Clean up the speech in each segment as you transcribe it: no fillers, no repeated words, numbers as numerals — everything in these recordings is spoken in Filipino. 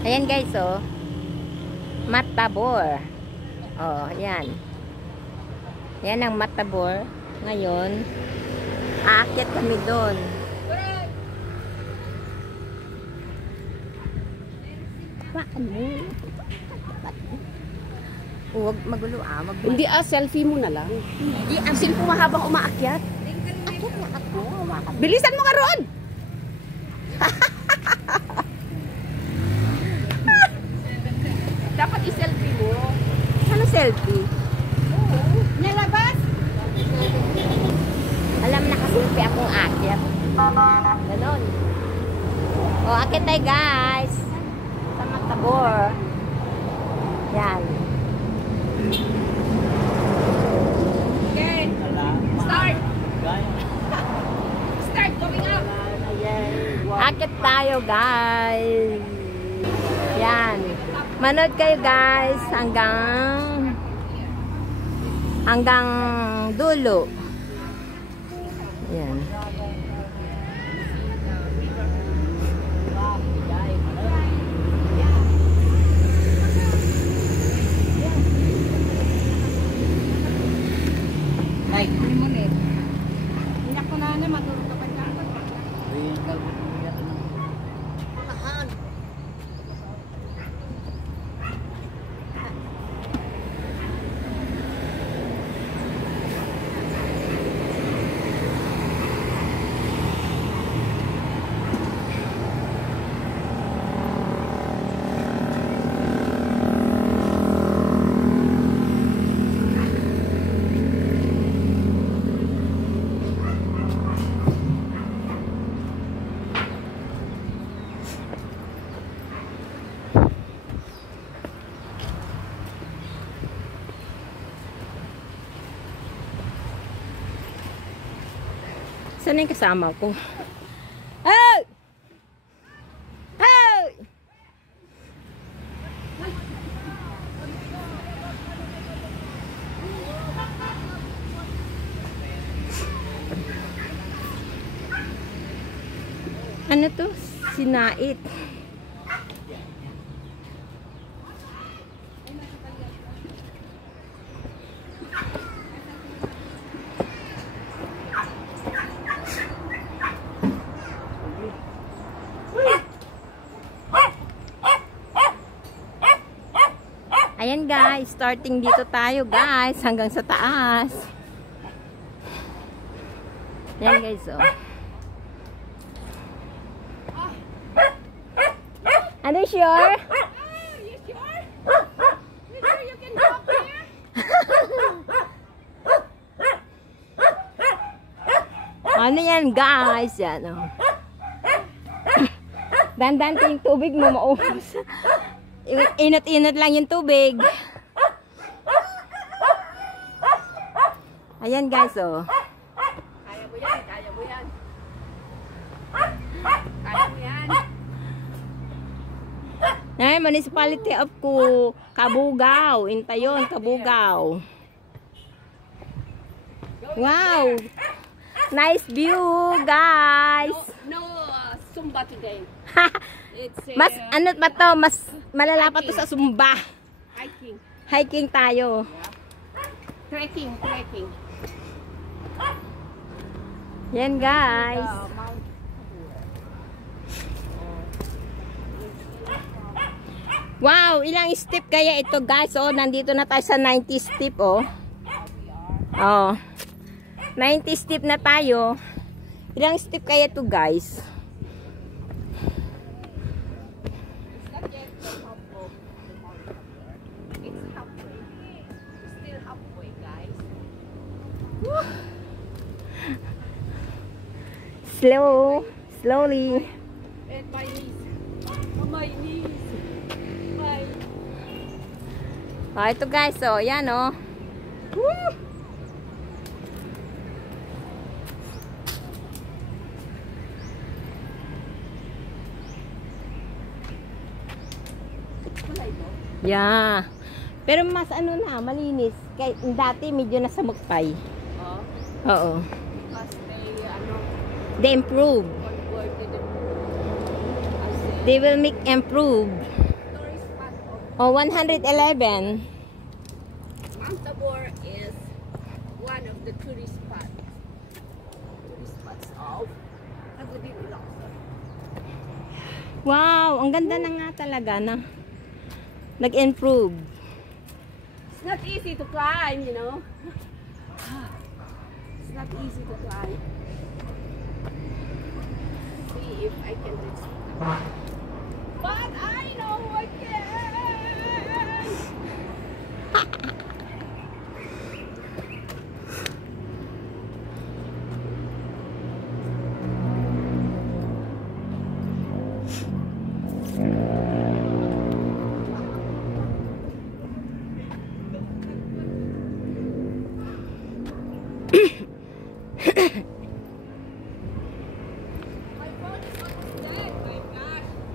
Ayan guys, oh. Matabor. Oh, ayan. Yan ang Matabor. Ngayon, aakyat kami doon. Bakit mo? Huwag magulo Hindi selfie mo na lang. Hindi, Ang cellphone mo habang umaakyat. Akyat na ako. Bilisan mo nga ron! Dapat i-selfie mo. Ano selfie? Oo. Nalabas? Alam na kasilpi akong akyat. Ganon. O, akyat tayo guys. Sa Matabor. Yan. Okay. Start! Start going up! Akyat tayo guys. Yan. Manood kayo guys hanggang dulo. Yan. Hindi ko na matulog ka pa dyan. Saan yung kasama ko? Hey! Hey! Ano to? Sinait. Ayan guys, starting dito tayo guys, hanggang sa taas. Ayan guys, oh. Are you sure? You sure? You sure you can walk here? Ano yan guys, yan oh. Dandan ko yung tubig mo, maubos. Inat-inat lang yung tubig. Ayan guys, oh. Kaya mo yan, kaya mo yan. Kaya mo yan. Ay, municipality of Cabugao. Intayon, Cabugao. Wow! Nice view, guys! No Zumba today. It's Mas, ano ba to? Mas malala pa to sa Zumba. hiking. Hiking tayo. Trekking. Yan, guys. Wow, ilang step kaya ito guys. Oh, nandito na tayo sa 90 step oh. Oh. 90 step na tayo. Ilang step kaya ito guys? Still halfway, guys. Slowly. And my knees. My knees. Oh, ito guys, oh, yan oh. Woo! Yeah. Pero mas ano na, malinis. Kaya dati medyo nasa magpay. Oh, Oo. because They improve. converted as They will make improve. Oh, 111. Mount Tabor is one of the tourist spots. Of Agudin, Ilocos. Wow, ang ganda na nga talaga na nag-improve. It's not easy to climb, you know. It's not easy to climb. See if I can reach it. But I know I can.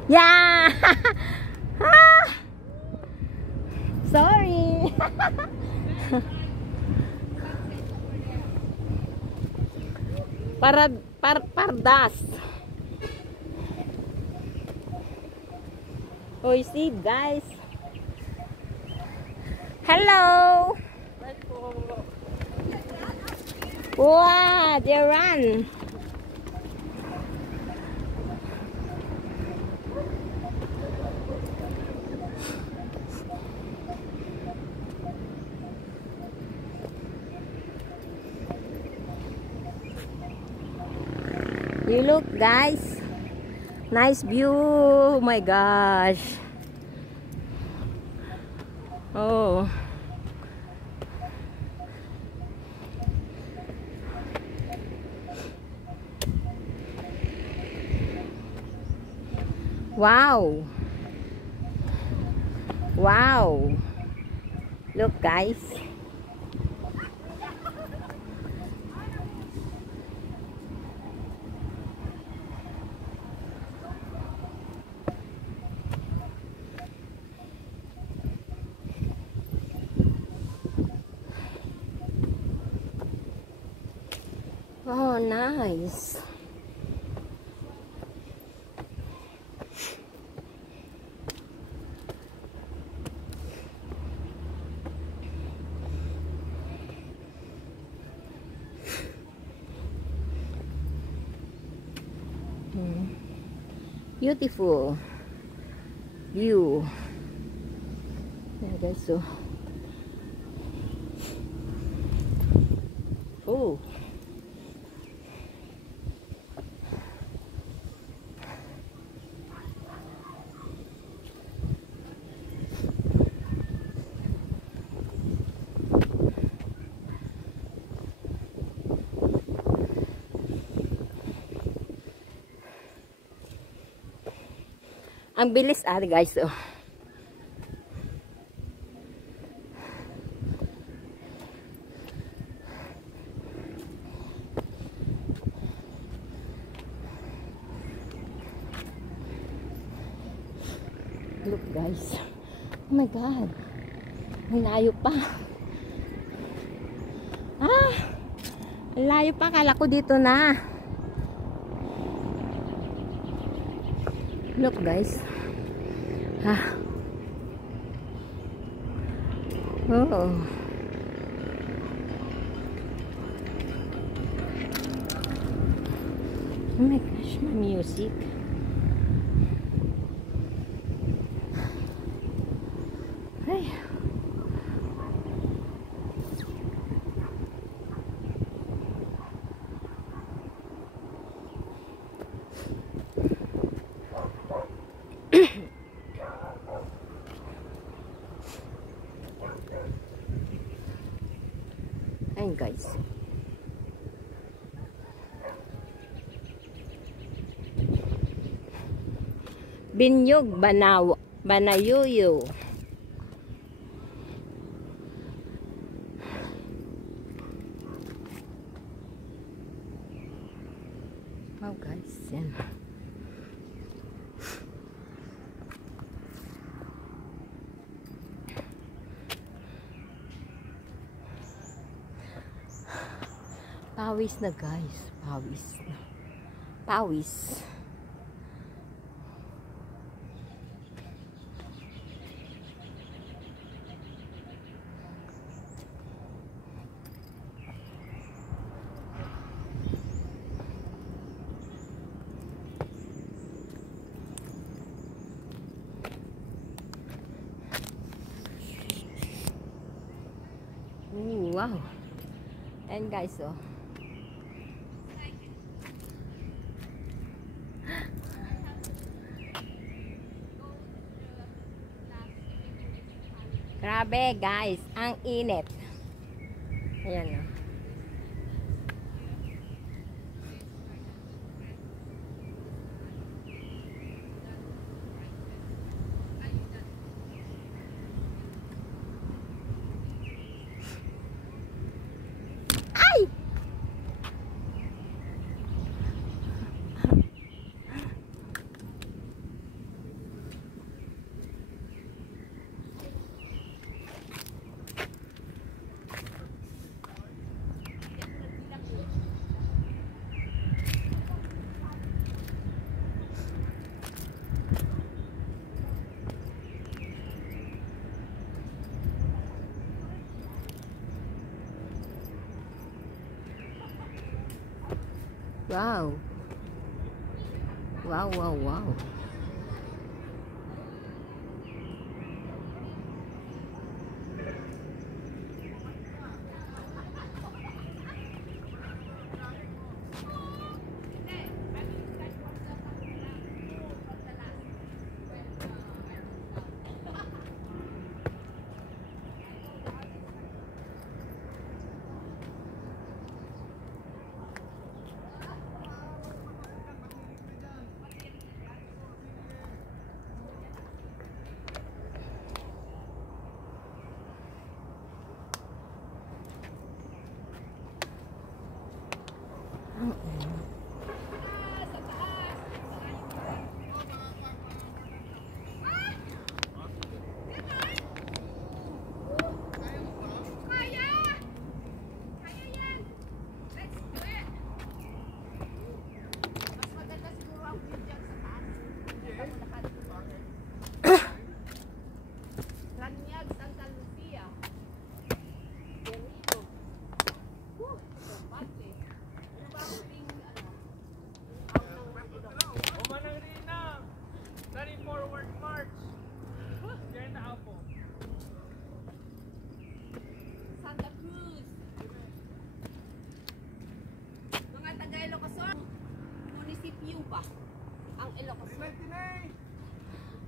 Yeah. Sorry. Pardas. Oh, you see, guys. Hello. Wow, they run. You look, guys. Nice view. Oh my gosh. Oh. Wow. Wow. Look, guys. Oh, nice. Beautiful view. Yeah, guys, so. Oh. Ang bilis guys, oh. Look, guys. Oh my God. Ang layo pa. Ah! Ang layo pa. Kala ko dito na. Look, guys. Ah. Oh. Oh my gosh, my music. Ay. Ayun, guys. Binyog Banayuyo. Oh, guys, yan. Pawis na, guys. Pawis na. Pawis. Wow. And guys, oh. Grabe guys, ang init. Ayan, oh. Wow. Wow, wow, wow.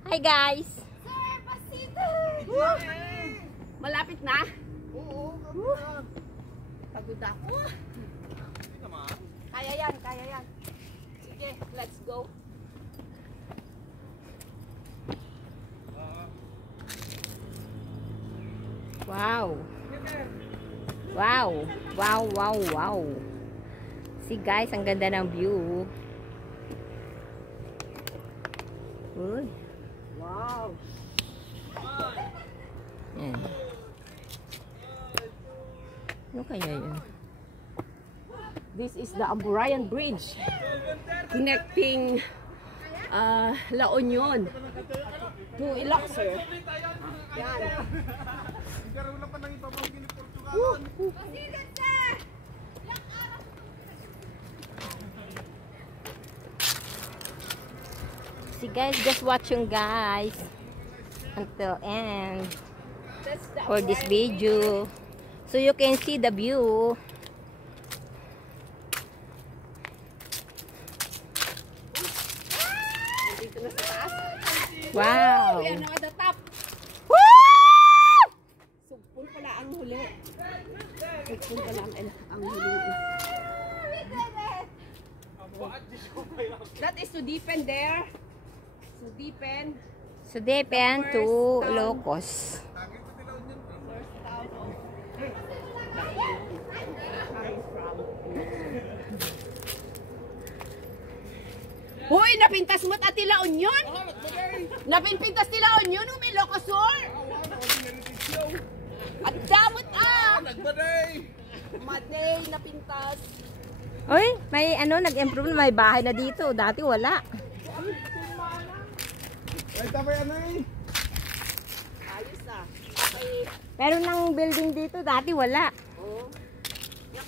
Hi guys! Sir, pasito! Malapit na? Oo, pagod ako. Kaya yan, kaya yan. Sige, let's go. Wow! Wow! Wow, wow, wow! See guys, ang ganda ng view. Uy! Wow! Yan. Ano kaya yun? This is the Amburayan Bridge connecting La Union to Ilocos. Yan. See guys, just watching guys until end for this video so you can see the view. Dito na sa taas. Wow! Yan ang at the top. Woo! Sugpon pala ang huli. Sugpon pala ang huli. That is to deepen there. To deepen. So depend to Ilocos. Hoy, napintas mo't at La Union? Napinpintas La Union, may Ilocos Sur. At damot Nagbaday. Maday, napintas. Oy, may ano, nag-improve na, may bahay na dito. Dati wala. Ay, tapay ano eh. Ayos Okay. Meron ng building dito, dati wala. Oh.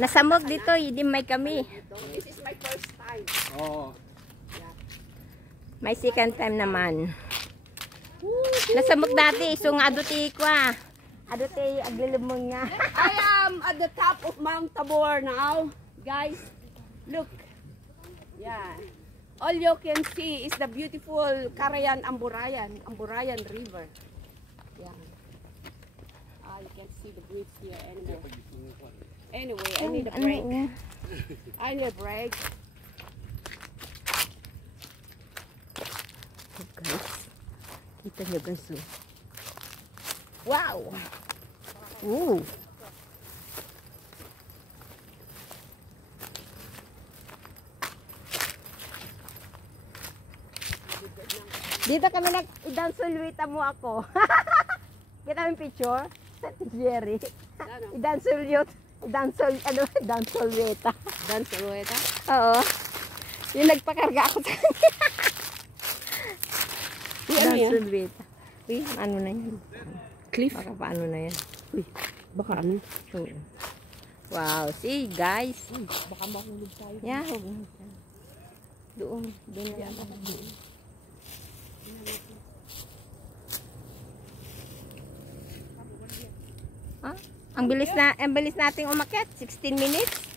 Nasamog dito, hindi may kami. This is my first time. Oo. May second time naman. Nasamog dati, so nga duti ko ah. Ado tayo aglilumong nga. I am at the top of Mount Tabor now. Guys, look. Yeah. All you can see is the beautiful Carayan Amburayan River. Yeah. You can see the bridge here anyway. Anyway, I need a break. I need a break. Oh, guys. Kita nyo guys. Wow! Ooh! Dito kami nag-idansulwita mo ako. Kita mo yung picture? Sa Jerry. Idansulwita. Dansulweta? Oo. Yung nagpakarga ako sa kanya. Ano yan? Idansulwita. Uy, ano na yan? Cliff? Baka paano na yan? Uy, baka ano? Oo. Wow, see guys. Uy, baka mahulog tayo. Yeah, doon na yan. Ah, ang bilis nating umakyat, 16 minutes.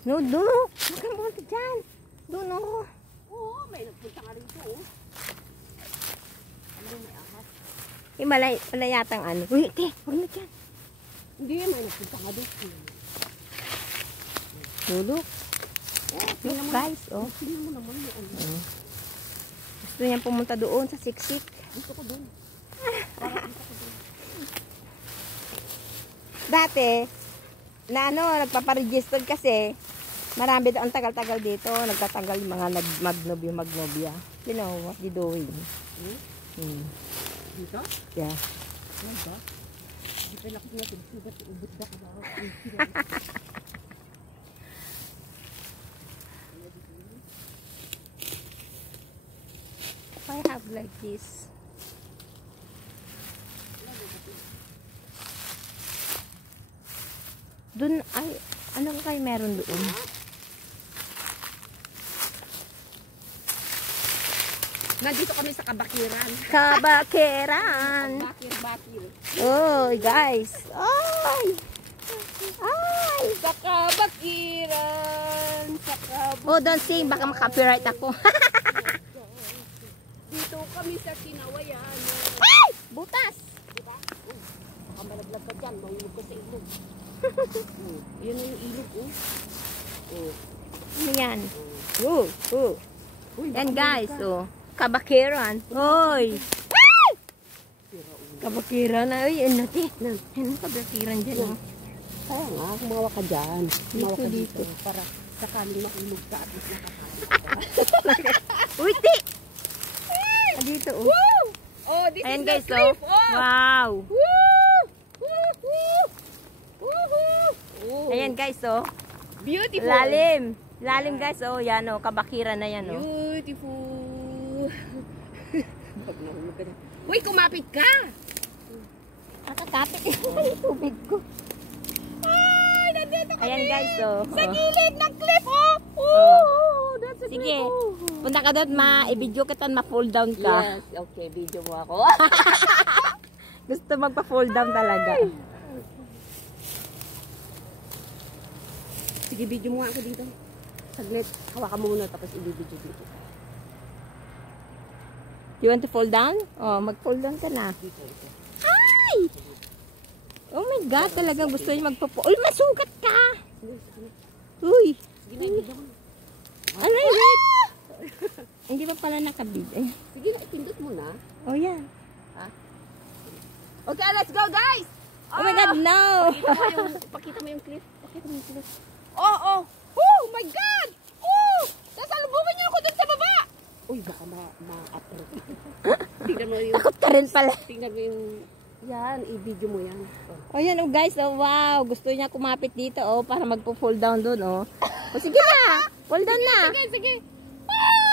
No, huwag kang pumunta dyan. Doon, no. Oo, may nagpunta nga rin ito. Ano may ahas? Wala yatang ano. Uy, te, huwag na dyan. Hindi, may nagpunta nga dito. Look, guys, oh. Tingnan mo naman yung ano. Gusto niya pumunta doon sa siksik. Gusto ko doon. Dati, na ano, nagpaparegister kasi, marami doon, ang tagal-tagal dito, nagtatagal yung mga magnobia. You know, what they doing? Dito? Yeah. Ano ba? Hindi pa nakikita natin. Sugat, ubod ba ka ba? I have like this. Doon, ay, ano kayo meron doon? Nandito kami sa Kabakiran. Kabakiran! Bakir. Oh, guys! Ay! Ay! Sa Kabakiran. Sa Kabakiran. Oh, don't sing. Baka makapiright ako. Dito kami sa Kinawayan. Ay! Butas! Diba? Baka malaglag ka dyan. Mahulog ka sa ilog. Yun na yung ilog. Ano yan? Uy, Yan baka guys, mahulog ka. Kabakiran. Hoy! Kabakiran na. Uy, ano ti? Ano kabakiran dyan? Kaya nga, kumawa ka dyan. Kumawa ka Dito. dito. Para sakaling mahulog ka at least nakakain ka. Uy, ti! Dito, oh. Woo! Oh, this Ayan is guys, the cliff. oh. Wow! Woo! Woo! Woo! Ayan guys, oh. Beautiful. Lalim. Lalim guys, oh. Yan, oh. Kabakiran na yan, oh. Beautiful. Pag nahulog ka na. Uy, kumapit ka. Nakakapit yung tubig ko. Ay, nandito kami. Ayan guys, oh. Sa Oh. gilid ng cliff, oh. That's a Sige. cliff, oh. Punta ka doon, i-video kita, ma-fall down ka. Yes, okay, video mo ako. Gusto magpa-fall down talaga. Sige, video mo nga ako dito. Saglit, hawakan mo muna tapos i-video dito. You want to fall down? Oh, mag-fall down ka na. Dito, ito. Ay! Oh my God, talagang gusto niya magpa-fall. Uy, masugat ka! Uy! Sige na, i-video mo. Ano yun? Hindi pa pala nakabid. Ay. Sige na, ipindot mo na. Oh, yan. Okay, let's go, guys! Oh my God, no! Pakita mo yung cliff. Pakita mo yung cliff. Oh! Oh my God! Oh! Sasalubungin niyo ako dun sa baba! Uy, baka ma-upload. Tingnan mo yung... Takot ka rin pala. Tingnan mo yung... Yan, i-video mo yan. Oh, yan, oh guys. Oh, wow. Gusto niya kumapit dito, oh, para magpo-fall down doon, oh. Oh, sige na. Fall down na. Sige.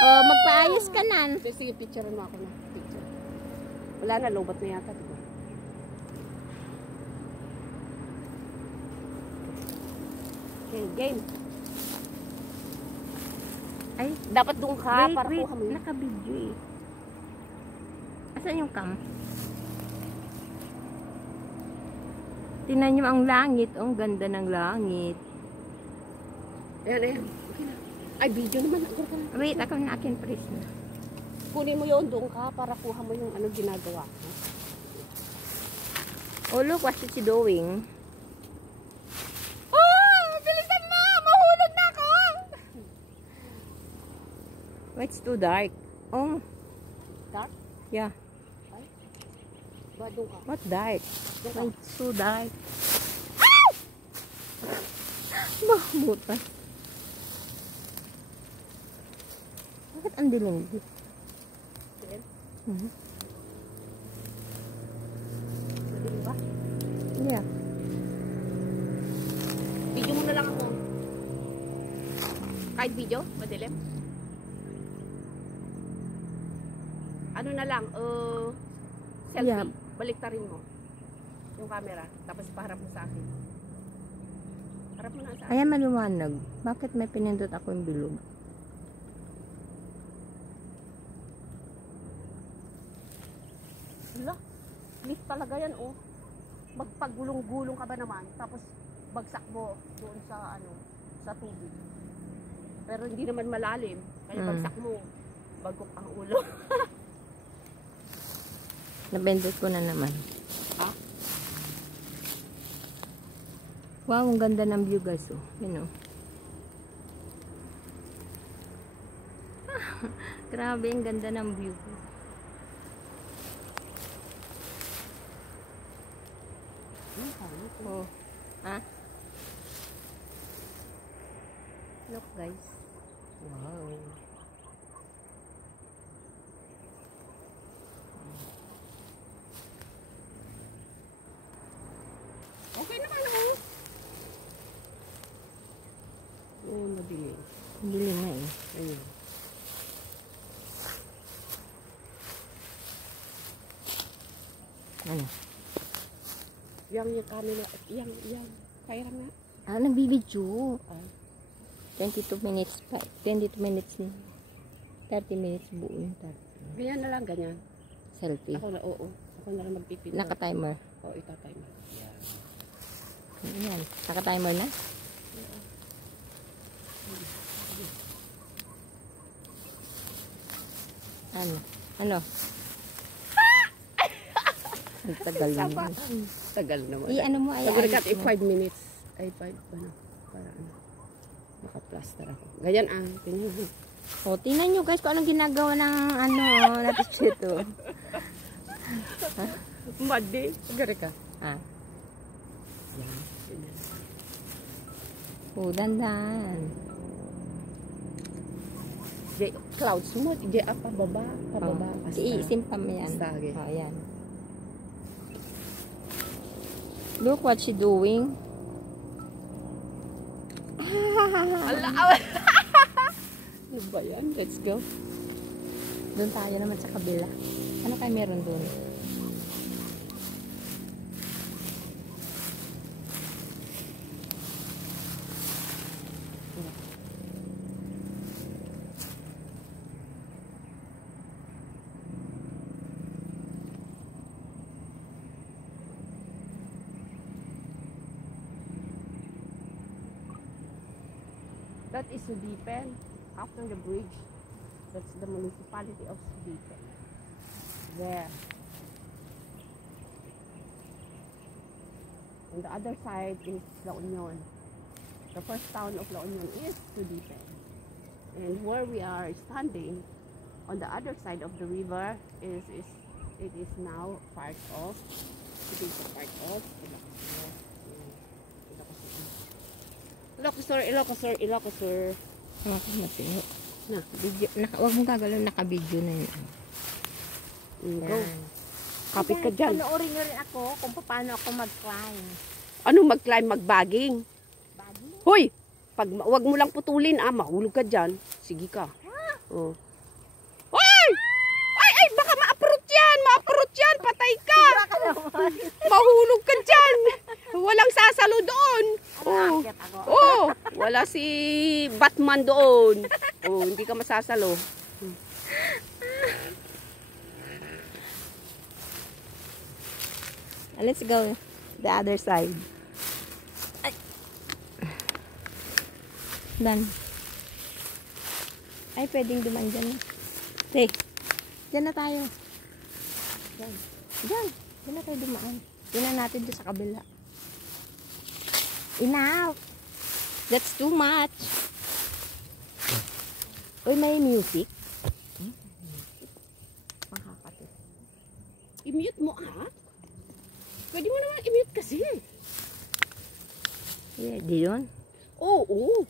Oh, magpaayos ka na. Sige, picture mo ako na. Picture. Wala na, lobat na yata. Diba? Okay, game. Ay, Dapat doon ka para wait, kuha mo yun. naka-video eh. Asan yung cam? Tingnan nyo ang langit. Oh, ang ganda ng langit. Ayan, ayan. Okay na. Ay, video naman. Wait, ako na akin press na. Kunin mo yun doon ka para kuha mo yung ano ginagawa ko. Oh, look what she doing. Oh, bilisan mo! Mahulog na ako! Oh, it's too dark. Oh, Dark? yeah. Ay. Ba, doon ka. What dark? Doon ka. Oh, it's too dark. Mahmutan. Bakit ang dilim? Dilim? Mhm. Madilim ba? Yeah. Video mo na lang ako. Kahit video? Madilim? Ano na lang? Selfie. Yeah. Baliktarin mo. Yung camera. Tapos paharap mo sa akin. Harap mo na sa akin. Ayan, maliwanag. Bakit may pinindot ako yung bilog? Hala, lift talaga yan, oh. Magpagulong-gulong ka ba naman, tapos bagsak mo doon sa, ano, sa tubig. Pero hindi naman malalim, kaya bagsak mo, bagok ang ulo. Nabendot ko na naman. Ha? Wow, ang ganda ng view guys, oh. You know. Grabe, ang ganda ng view. Oh. Ha? Look guys. Wow. Okay naman ako. Oo, madilim. Bili na eh. Ayun. Ano? Yang camera, yang, kaya nga. Ah, nagbibidyo. Ay. 22 minutes pa. 22 minutes na. 30 minutes buo yung 30. Ganyan na lang, ganyan. Selfie. Ako na, oo. Ako na lang magpipinto. Naka-timer. Oo, itatay mo. Yan. Ayan. Naka-timer na? Ano? Ano? Ang tagal naman. Tagal naman. I-ano mo ay Nag-record ayos mo. 5 minutes. Ay, 5, ano, para ano. Naka-plaster ako. Ganyan ah, ganyan. O, tingnan nyo guys kung anong ginagawa ng ano, natin ito. Madi. Nag-record ka. Ah. Yan. Ganyan. O, dandan. Di, clouds mo. Di, pababa. Pababa. Oh. Basta. Iisimpam yan. Basta, okay. O, yan. Look what she doing. Ala, ano ba yan? Let's go. Doon tayo naman sa kabila. Ano kayo meron doon? That is Sudipen. After the bridge, that's the municipality of Sudipen. There. On the other side is La Union. The first town of La Union is Sudipen. And where we are standing, on the other side of the river, it is now part of, it is a part of Ilocos Sur. Okay, matino. Na, Video, huwag mong gagalaw, naka-video na yun. go. Kapit ka dyan. Panoorin nyo rin ako kung paano ako mag-climb. Ano mag-climb, mag-bagging? Bagging? Hoy! Wag mo lang putulin, mahulog ka dyan. Sige ka. Oh. Hoy! Ay, baka ma-approach yan! Ma-approach yan! Patay ka! Mahulog ka dyan! Walang sasalo doon. Oh. Akit ako. Oh, wala si Batman doon. Oh, hindi ka masasalo. Let's go the other side. Ay. Done. Ay, pwedeng dumaan dyan. Hey, dyan na tayo. Dyan. Dyan. Dyan na tayo dumaan. Dyan na natin dyan sa kabila. Enough. That's too much. Uy, may music. Makakapit. I-mute mo, ha? Pwede mo naman i-mute kasi. Yeah, di yun? Oo.